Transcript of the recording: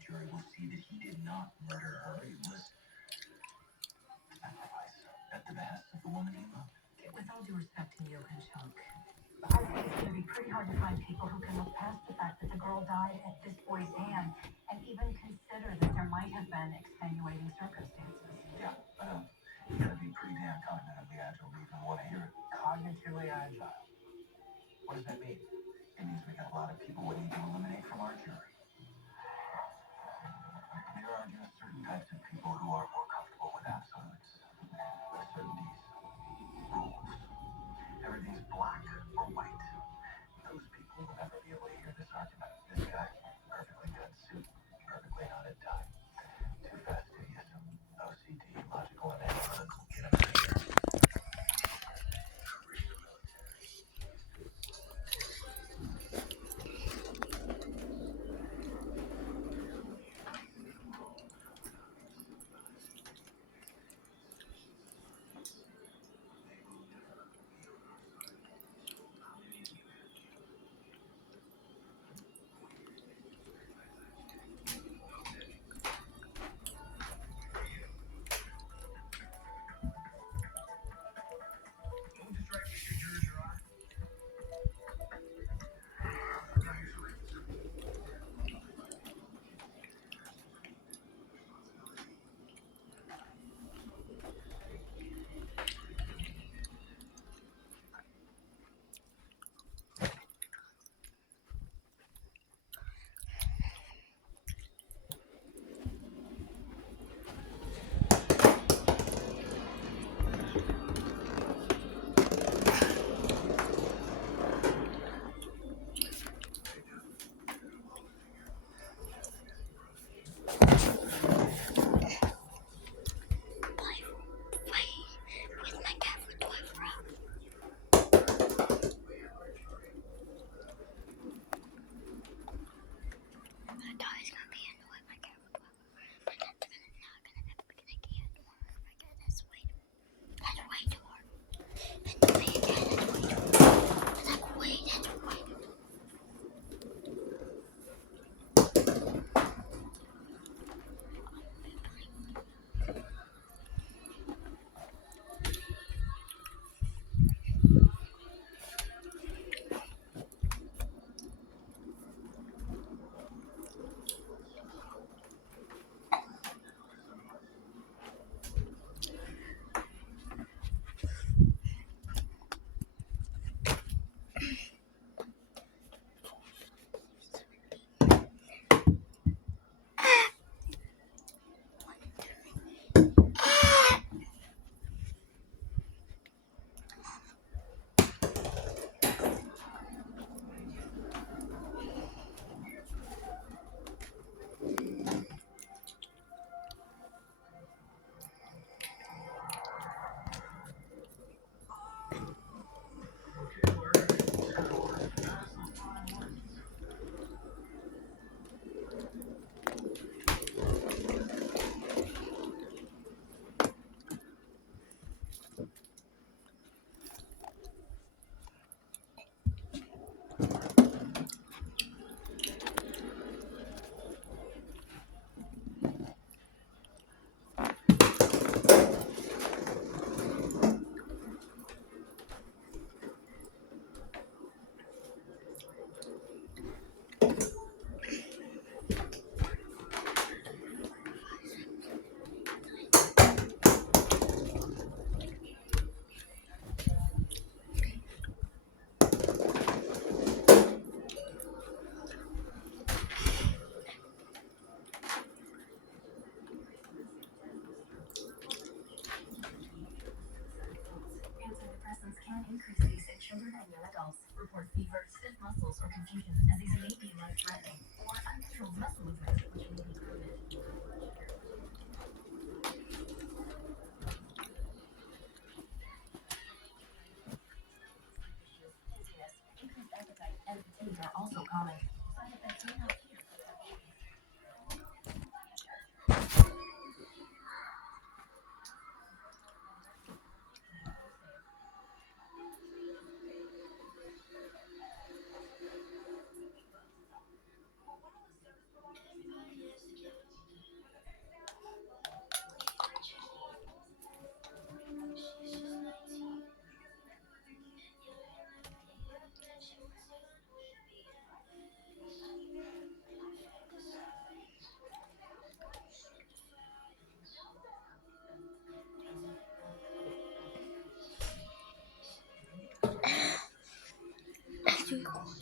jury will see that he did not murder her. It was sacrifice at the behest of the woman he loved. With all due respect to Neil and Chunk, I think it's going to be pretty hard to find people who can look past the fact that the girl died at this boy's hand and even consider that there might have been extenuating circumstances. Yeah, you gotta be pretty damn cognitively agile to even want to hear it. Cognitively agile. What does that mean? It means we got a lot of people we need to eliminate from our jury. There are just certain types of people who are more comfortable with absolutes, with certainties, rules. Everything's black or white. Those people will never be able to hear this argument. This guy, perfectly cut suit, perfectly knotted tie. Too fastidious, OCD, logical and analytical. Get him out of here. Antidepressants can increase these in children and young adults. Report fever, stiff muscles, or confusion, as these may be life-threatening, or uncontrolled muscle movements, which may be permanent. Dizziness, increased appetite, and fatigue are also common. Side effects may not appear. vehicles.